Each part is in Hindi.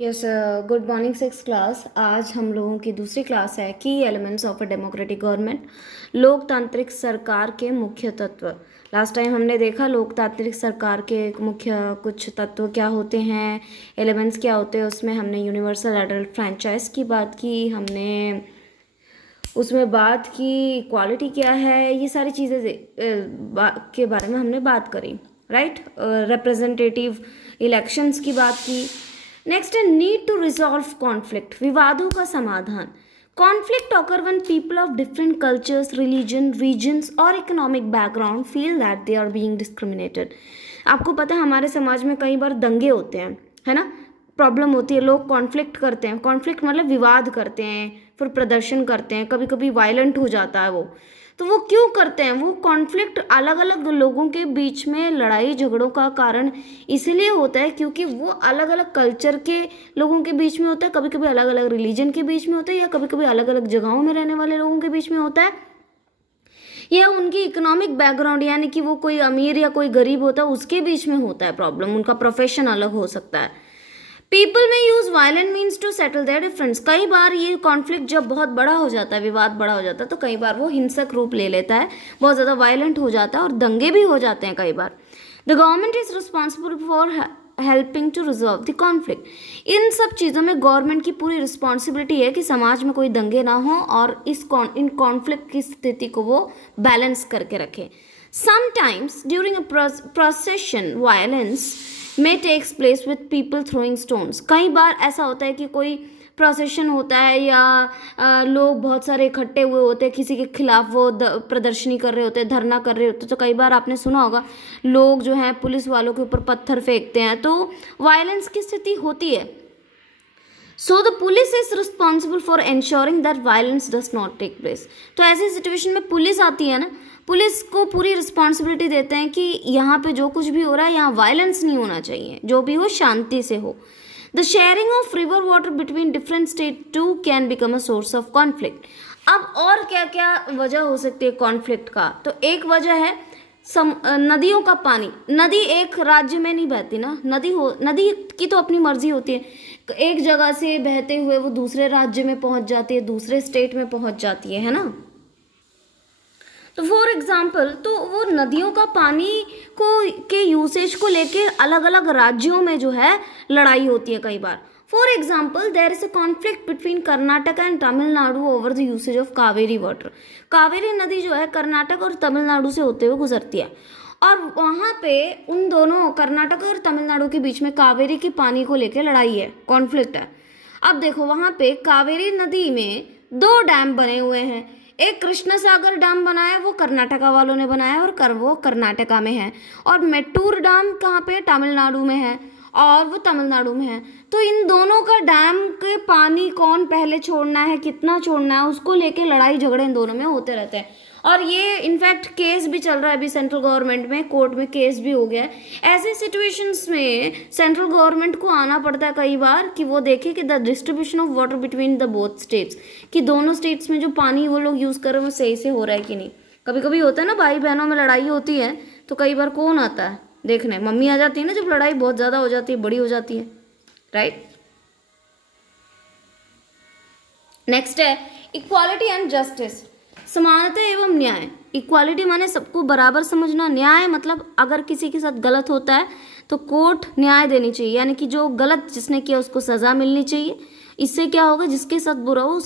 Yes. Good morning six class. आज हम लोगों की दूसरी क्लास है की elements of a democratic government, लोकतांत्रिक सरकार के मुख्य तत्व। लास्ट टाइम हमने देखा लोकतांत्रिक सरकार के मुख्य कुछ तत्व क्या होते हैं, एलिमेंट्स क्या होते हैं। उसमें हमने यूनिवर्सल एडल्ट फ्रेंचाइज की बात की, हमने उसमें बात की इक्वालिटी क्या है, ये सारी चीज़ें के बारे में हमने बात करी। राइट, रिप्रेजेंटेटिव इलेक्शंस की बात की। नेक्स्ट है नीड टू रिजॉल्व कॉन्फ्लिक्ट, विवादों का समाधान। Conflict occur when people of different cultures, religion, regions और economic background feel that they are being discriminated. आपको पता है हमारे समाज में कई बार दंगे होते हैं, है ना, प्रॉब्लम होती है, लोग कॉन्फ्लिक्ट करते हैं। कॉन्फ्लिक्ट मतलब विवाद करते हैं, फिर प्रदर्शन करते हैं, कभी कभी वायलेंट हो जाता है वो। तो वो क्यों करते हैं? वो कॉन्फ्लिक्ट अलग अलग लोगों के बीच में लड़ाई झगड़ों का कारण इसीलिए होता है क्योंकि वो अलग अलग कल्चर के लोगों के बीच में होता है, कभी कभी अलग अलग रिलीजन के बीच में होता है, या कभी कभी अलग अलग जगहों में रहने वाले लोगों के बीच में होता है, या उनकी इकोनॉमिक बैकग्राउंड यानी कि वो कोई अमीर या कोई गरीब होता है उसके बीच में होता है प्रॉब्लम, उनका प्रोफेशन अलग हो सकता है। पीपल में use violent means to settle their difference. कई बार ये कॉन्फ्लिक्ट जब बहुत बड़ा हो जाता है, विवाद बड़ा हो जाता है, तो कई बार वो हिंसक रूप ले लेता है, बहुत ज़्यादा वायलेंट हो जाता है और दंगे भी हो जाते हैं कई बार। The government is responsible for helping to resolve the conflict. इन सब चीज़ों में गवर्नमेंट की पूरी रिस्पॉन्सिबिलिटी है कि समाज में कोई दंगे ना हो और इन कॉन्फ्लिक्ट की स्थिति को वो बैलेंस करके रखे। Sometimes during a procession violence में takes place with people throwing stones. कई बार ऐसा होता है कि कोई प्रोसेशन होता है या लोग बहुत सारे इकट्ठे हुए होते हैं, किसी के खिलाफ वो प्रदर्शनी कर रहे होते हैं, धरना कर रहे होते हैं, तो कई बार आपने सुना होगा लोग जो हैं पुलिस वालों के ऊपर पत्थर फेंकते हैं, तो वायलेंस की स्थिति होती है। So the police is responsible for ensuring that violence does not take place. तो ऐसी सिचुएशन में पुलिस आती है ना, पुलिस को पूरी रिस्पॉन्सिबिलिटी देते हैं कि यहाँ पे जो कुछ भी हो रहा है यहाँ वायलेंस नहीं होना चाहिए, जो भी हो शांति से हो। The sharing of river water between different state too can become a source of conflict. अब और क्या क्या वजह हो सकती है कॉन्फ्लिक्ट का? तो एक वजह है नदियों का पानी। नदी एक राज्य में नहीं बहती ना, नदी की तो अपनी मर्जी होती है, एक जगह से बहते हुए वो दूसरे राज्य में पहुंच जाती है, दूसरे स्टेट में पहुंच जाती है ना। तो फॉर एग्जाम्पल, तो वो नदियों का पानी को के यूसेज को लेके अलग अलग राज्यों में जो है लड़ाई होती है कई बार। For example, there is a conflict between Karnataka and Tamil Nadu over the usage of Kaveri water. Kaveri नदी जो है कर्नाटक और तमिलनाडु से होते हुए गुजरती है, और वहाँ पे उन दोनों कर्नाटक और तमिलनाडु के बीच में कावेरी के पानी को लेके लड़ाई है, कॉन्फ्लिक्ट है। अब देखो वहाँ पे कावेरी नदी में दो डैम बने हुए हैं। एक कृष्ण सागर डैम बना है, वो कर्नाटका वालों ने बनाया है और वो कर्नाटका में है, और मेट्टूर डैम कहाँ पे? तमिलनाडु में है, और वो तमिलनाडु में है। तो इन दोनों का डैम के पानी कौन पहले छोड़ना है, कितना छोड़ना है, उसको लेके लड़ाई झगड़े इन दोनों में होते रहते हैं। और ये इनफैक्ट केस भी चल रहा है अभी सेंट्रल गवर्नमेंट में, कोर्ट में केस भी हो गया है। ऐसे सिचुएशंस में सेंट्रल गवर्नमेंट को आना पड़ता है कई बार कि वो देखे कि the distribution of water between the both states, कि दोनों स्टेट्स में जो पानी वो लोग यूज़ कर रहे हैं वो सही से हो रहा है कि नहीं। कभी कभी होता है ना भाई बहनों में लड़ाई होती है, तो कई बार कौन आता है देखने? मम्मी आ जाती है ना जब लड़ाई बहुत ज़्यादा हो जाती है, बड़ी हो जाती है। राइट। नेक्स्ट है इक्वालिटी एंड जस्टिस, समानता एवं न्याय। इक्वालिटी माने सबको बराबर समझना, न्याय मतलब अगर किसी के साथ गलत होता है तो कोर्ट न्याय देनी चाहिए, यानी कि जो गलत जिसने किया उसको सजा मिलनी चाहिए। इससे क्या होगा, जिसके साथ बुरा हो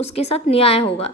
उसके साथ न्याय होगा।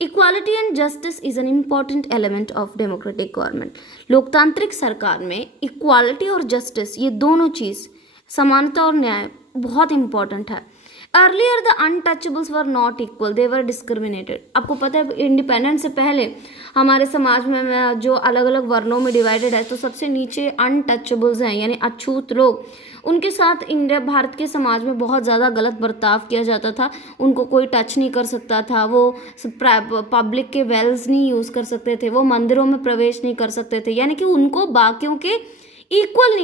Equality and justice is an important element of democratic government. लोकतांत्रिक सरकार में इक्वालिटी और जस्टिस, ये दोनों चीज़, समानता और न्याय, बहुत इंपॉर्टेंट है। Earlier the untouchables were not equal, they were discriminated. आपको पता है इंडिपेंडेंस से पहले हमारे समाज में जो अलग अलग वर्णों में डिवाइडेड है, तो सबसे नीचे अनटचेबल्स हैं, यानी अछूत लोग। उनके साथ इंडिया भारत के समाज में बहुत ज़्यादा गलत बर्ताव किया जाता था, उनको कोई टच नहीं कर सकता था, वो पब्लिक के वेल्स नहीं यूज़ कर सकते थे, वो मंदिरों में प्रवेश नहीं कर सकते थे, यानी कि उनको बाकियों के इक्वल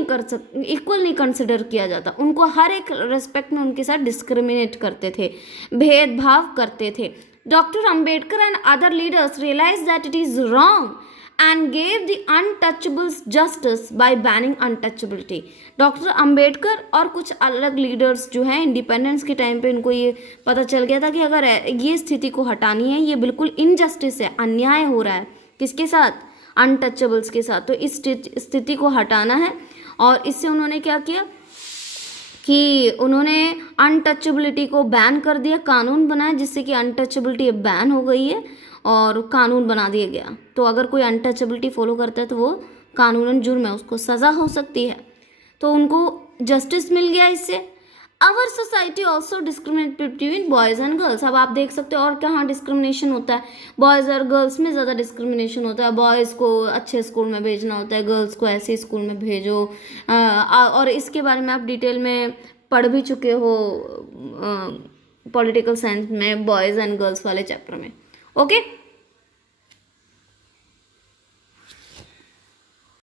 नहीं कंसिडर किया जाता, उनको हर एक रेस्पेक्ट में उनके साथ डिस्क्रिमिनेट करते थे, भेदभाव करते थे। Doctor Ambedkar and other leaders realise that it is wrong and gave the untouchables justice by banning untouchability. Doctor Ambedkar और कुछ अलग लीडर्स जो हैं इंडिपेंडेंस के टाइम पे इनको ये पता चल गया था कि अगर ये स्थिति को हटानी है, ये बिल्कुल इनजस्टिस है, अन्याय हो रहा है किसके साथ, अनटचेबल्स के साथ, तो इस स्थिति को हटाना है। और इससे उन्होंने क्या किया कि उन्होंने अनटचेबिलिटी को बैन कर दिया, कानून बनाया जिससे कि अनटचेबिलिटी बैन हो गई है और कानून बना दिया गया। तो अगर कोई अनटचेबिलिटी फॉलो करता है तो वो कानूनन जुर्म है, उसको सज़ा हो सकती है। तो उनको जस्टिस मिल गया इससे। Our society also discriminate between boys and girls. अब आप देख सकते हो और कहाँ डिस्क्रिमिनेशन होता है, बॉयज़ और गर्ल्स में ज़्यादा डिस्क्रिमिनेशन होता है। बॉयज़ को अच्छे स्कूल में भेजना होता है, गर्ल्स को ऐसे स्कूल में भेजो। और इसके बारे में आप डिटेल में पढ़ भी चुके हो पॉलिटिकल साइंस में, बॉयज़ एंड गर्ल्स वाले चैप्टर में। ओके।